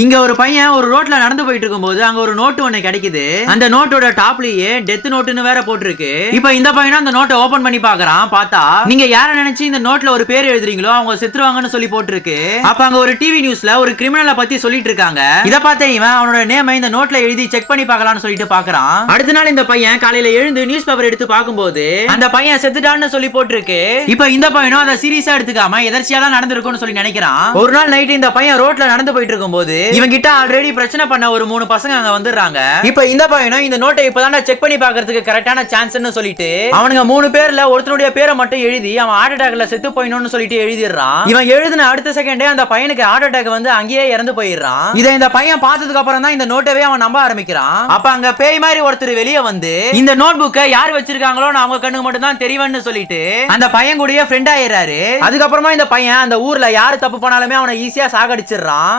இங்க ஒரு பையன் ஒரு ரோட்ல நடந்து போயிட்டு இருக்கும்போது அங்க ஒரு நோட்டு ஒண்ணு கிடைக்குது. அந்த நோட்டோட டாப்லயே டெத் நோட்டுன்னு வேற போட்டிருக்கு. இப்ப இந்த பையனும் அந்த நோட்டை ஓபன் பண்ணி பாக்குறான். பார்த்தா நீங்க யார நினைச்சு இந்த நோட்ல ஒரு பேர் எழுதுறீங்களோ அவங்க செத்துருவாங்கன்னு சொல்லி போட்டிருக்கு. அப்ப அங்க ஒரு டிவி நியூஸ்ல ஒரு கிரிமினலை பத்தி சொல்லிட்டு இருக்காங்க. இத பார்த்த இவன் அவனோட நேமை இந்த நோட்ல எழுதி செக் பண்ணி பார்க்கலாம்னு சொல்லிட்டு பாக்குறான். அடுத்த நாள் இந்த பையன் காலையில எழுந்து நியூஸ் பேப்பர் எடுத்து பார்க்கும்போது அந்த பையன் செத்துட்டான்னு சொல்லி போட்டிருக்கு. இப்ப இந்த பையனும் அதை சீரியஸா எடுத்துக்காம எதர்ச்சியா தான் நடந்திருக்கும்னு சொல்லி நினைக்கிறான். ஒரு நாள் நைட் இந்த பையன் ரோட்ல நடந்து போயிட்டு இருக்கும்போது இவன் கிட்ட ஆல்ரெடி பிரச்சனை பண்ண ஒரு 3 பசங்க அங்க வந்துடுறாங்க. இப்ப இந்த பையனும் இந்த நோட்டை இப்பதான் செக் பண்ணி பார்க்கிறதுக்கு கரெக்டான சான்ஸ்னு சொல்லிட்டு அவனுங்க 3 பேர்ல ஒருத்தனுடைய பேரை மட்டும் எழுதி அவன் ஹார்ட் அட்டாக்ல செத்து போயிடணும்னு சொல்லிட்டு எழுதிடுறான். இவன் எழுதின அடுத்த செகண்டே அந்த பையனுக்கு ஹார்ட் அட்டாக் வந்து அங்கேயே இறந்து போயிடுறான். இதை இந்த பையன் பார்த்ததுக்கு அப்புறம் தான் இந்த நோட்டவே அவன் நம்ப ஆரம்பிக்கிறான். அப்ப அங்க பேய் மாதிரி ஒருத்தர் வெளியே வந்து இந்த நோட் புக்கை யார் வச்சிருக்காங்களோ அவங்க கண்ணுக்கு மட்டும் தான் தெரியும்னு சொல்லிட்டு அந்த பையன் கூடயே ஃப்ரெண்ட் ஆயிடுறாரு. அதுக்கப்புறமா இந்த பையன் அந்த ஊர்ல யாரு தப்பு பண்ணாலுமே அவனை ஈஸியா சாகடிச்சிடுறான்.